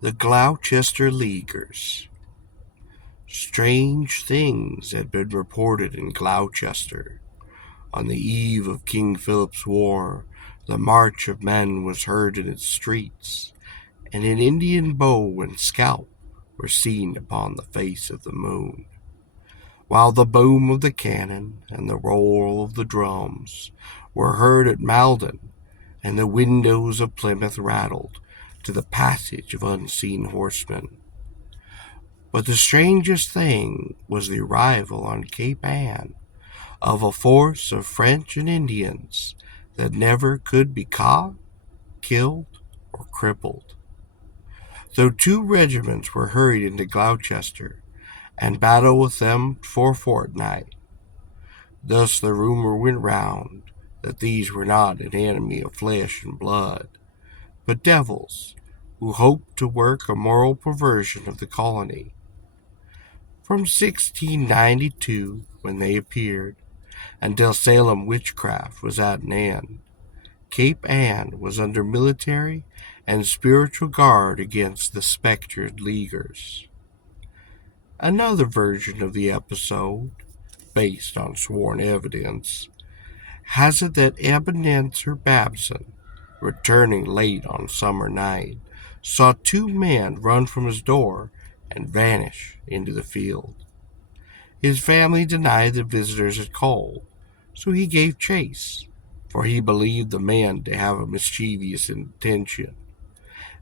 The Gloucester Leaguers. Strange things had been reported in Gloucester. On the eve of King Philip's War, the march of men was heard in its streets, and an Indian bow and scalp were seen upon the face of the moon, while the boom of the cannon and the roll of the drums were heard at Malden, and the windows of Plymouth rattled to the passage of unseen horsemen. But the strangest thing was the arrival on Cape Ann of a force of French and Indians that never could be caught, killed, or crippled. Though 2 regiments were hurried into Gloucester and battled with them for a fortnight, thus the rumor went round that these were not an enemy of flesh and blood, but devils who hoped to work a moral perversion of the colony. From 1692, when they appeared, until Salem witchcraft was at an end, Cape Ann was under military and spiritual guard against the spectred Leaguers. Another version of the episode, based on sworn evidence, has it that Ebenezer Babson, returning late on summer night, saw 2 men run from his door and vanish into the field. His family denied the visitors had called, so he gave chase, for he believed the men to have a mischievous intention.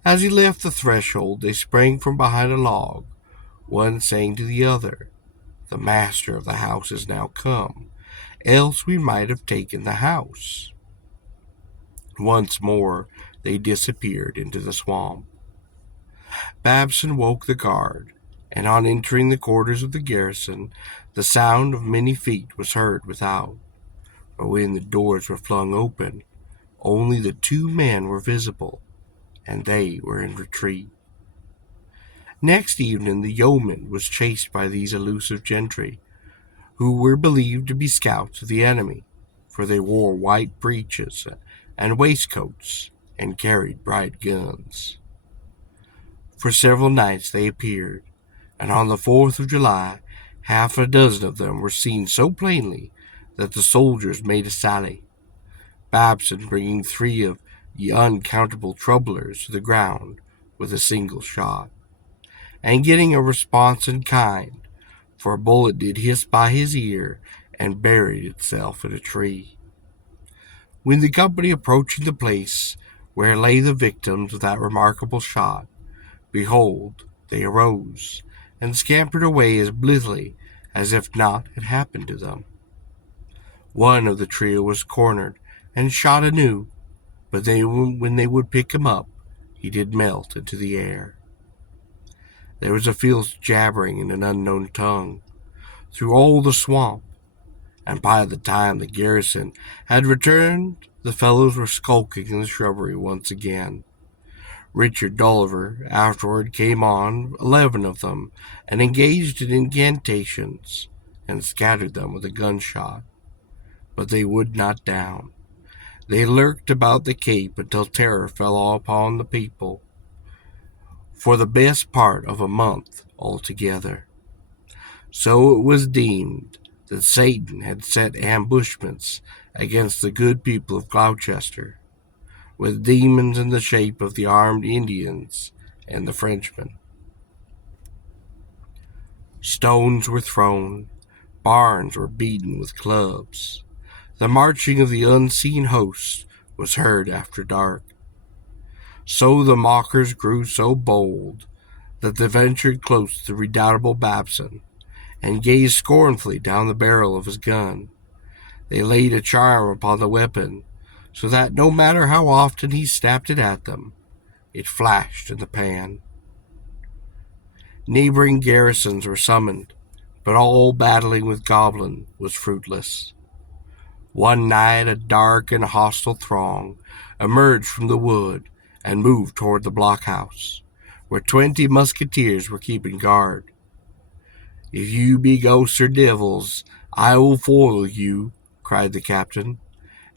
As he left the threshold, they sprang from behind a log, one saying to the other, "The master of the house is now come, else we might have taken the house." Once more they disappeared into the swamp. Babson woke the guard, and on entering the quarters of the garrison, the sound of many feet was heard without. But when the doors were flung open, only the 2 men were visible, and they were in retreat. Next evening the yeoman was chased by these elusive gentry, who were believed to be scouts of the enemy, for they wore white breeches and waistcoats, and carried bright guns. For several nights they appeared, and on the 4th of July 6 of them were seen so plainly that the soldiers made a sally, Babson bringing 3 of the uncountable troublers to the ground with a single shot, and getting a response in kind, for a bullet did hiss by his ear and buried itself in a tree. When the company approached the place where lay the victims of that remarkable shot, behold, they arose and scampered away as blithely as if naught had happened to them. One of the trio was cornered and shot anew, but when they would pick him up, he did melt into the air. There was a fierce jabbering in an unknown tongue through all the swamp, and by the time the garrison had returned, the fellows were skulking in the shrubbery once again. Richard Dolliver afterward came on 11 of them, and engaged in incantations, and scattered them with a gunshot. But they would not down. They lurked about the cape until terror fell upon the people, for the best part of a month altogether. So it was deemed that Satan had set ambushments against the good people of Gloucester, with demons in the shape of the armed Indians and the Frenchmen. Stones were thrown, barns were beaten with clubs. The marching of the unseen host was heard after dark. So the mockers grew so bold that they ventured close to the redoubtable Babson, and gazed scornfully down the barrel of his gun. They laid a charm upon the weapon, so that no matter how often he snapped it at them, it flashed in the pan. Neighboring garrisons were summoned, but all battling with goblin was fruitless. One night a dark and hostile throng emerged from the wood and moved toward the blockhouse, where 20 musketeers were keeping guard. "If you be ghosts or devils, I will foil you," cried the captain,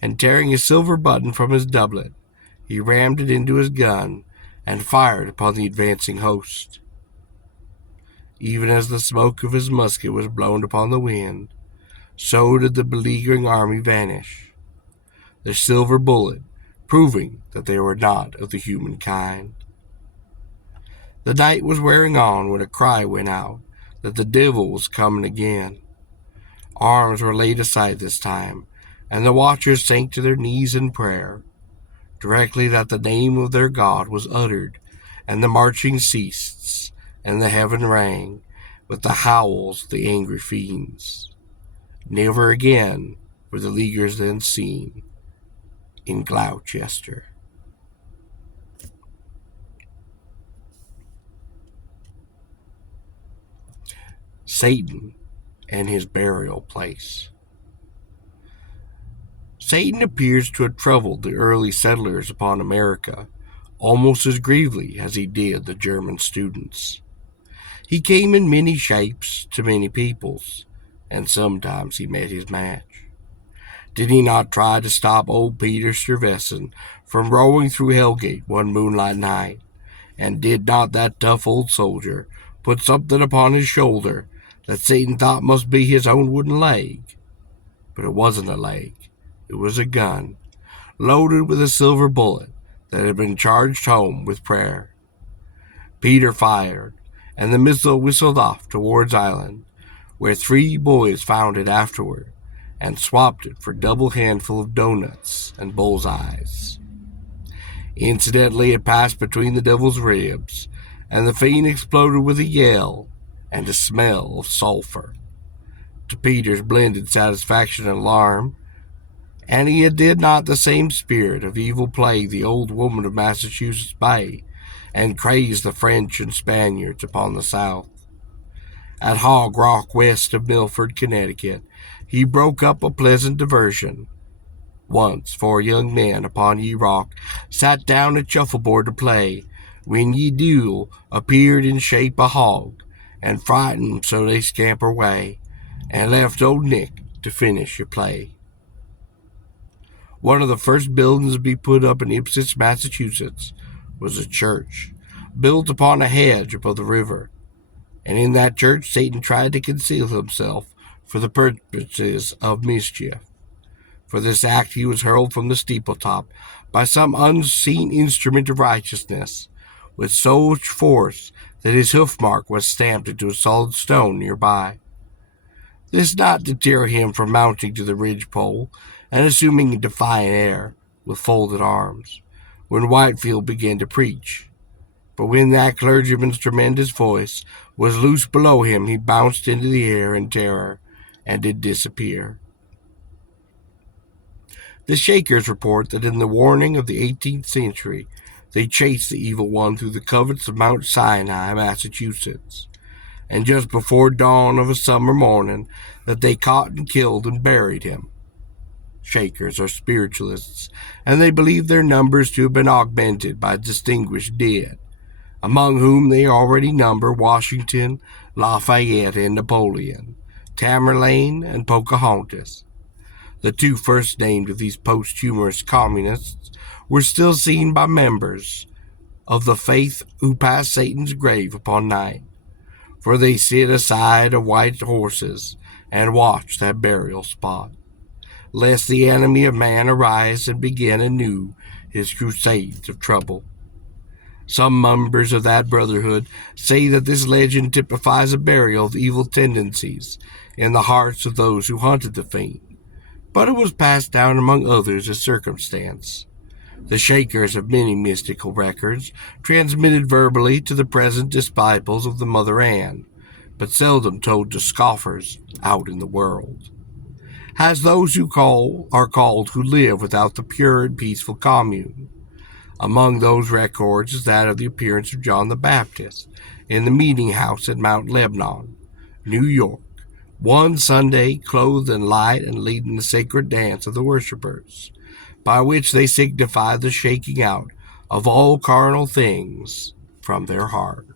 and tearing a silver button from his doublet, he rammed it into his gun and fired upon the advancing host. Even as the smoke of his musket was blown upon the wind, so did the beleaguering army vanish, the silver bullet proving that they were not of the human kind. The night was wearing on when a cry went out that the devil was coming again. Arms were laid aside this time, and the watchers sank to their knees in prayer. Directly that the name of their God was uttered, and the marching ceased, and the heaven rang with the howls of the angry fiends. Never again were the Leaguers then seen in Gloucester. Satan and his burial place. Satan appears to have troubled the early settlers upon America almost as gravely as he did the German students. He came in many shapes to many peoples, and sometimes he met his match. Did he not try to stop old Peter Stuyvesant from rowing through Hellgate one moonlight night? And did not that tough old soldier put something upon his shoulder that Satan thought must be his own wooden leg? But it wasn't a leg. It was a gun, loaded with a silver bullet that had been charged home with prayer. Peter fired, and the missile whistled off towards Ireland, where 3 boys found it afterward, and swapped it for a double handful of doughnuts and bullseyes. Incidentally, it passed between the devil's ribs, and the fiend exploded with a yell and a smell of sulfur. To Peter's blended satisfaction and alarm, and he did not the same spirit of evil plague the old woman of Massachusetts Bay, and crazed the French and Spaniards upon the south. At Hog Rock, west of Milford, Connecticut, he broke up a pleasant diversion. Once 4 young men upon ye rock sat down at shuffleboard to play, when ye duel appeared in shape a hog, and frightened 'em so they scamper away, and left old Nick to finish your play. One of the first buildings to be put up in Ipswich, Massachusetts, was a church, built upon a hedge above the river, and in that church Satan tried to conceal himself for the purposes of mischief. For this act he was hurled from the steeple-top by some unseen instrument of righteousness, with such force that his hoof-mark was stamped into a solid stone nearby. This did not deter him from mounting to the ridge-pole and assuming a defiant air, with folded arms, when Whitefield began to preach. But when that clergyman's tremendous voice was loose below him, he bounced into the air in terror, and did disappear. The Shakers report that in the warning of the 18th century, they chased the evil one through the coverts of Mount Sinai, Massachusetts, and just before dawn of a summer morning, that they caught and killed and buried him. Shakers are spiritualists, and they believe their numbers to have been augmented by distinguished dead, among whom they already number Washington, Lafayette, and Napoleon, Tamerlane, and Pocahontas. The 2 first named of these posthumous communists were still seen by members of the faith who pass Satan's grave upon night, for they sit aside of white horses and watch that burial spot, lest the enemy of man arise and begin anew his crusades of trouble. Some members of that brotherhood say that this legend typifies a burial of evil tendencies in the hearts of those who hunted the fiend, but it was passed down among others as circumstance. The Shakers have many mystical records, transmitted verbally to the present disciples of the Mother Ann, but seldom told to scoffers out in the world. As those who are called who live without the pure and peaceful commune. Among those records is that of the appearance of John the Baptist in the meeting house at Mount Lebanon, New York, one Sunday, clothed in light and leading the sacred dance of the worshippers, by which they signify the shaking out of all carnal things from their heart.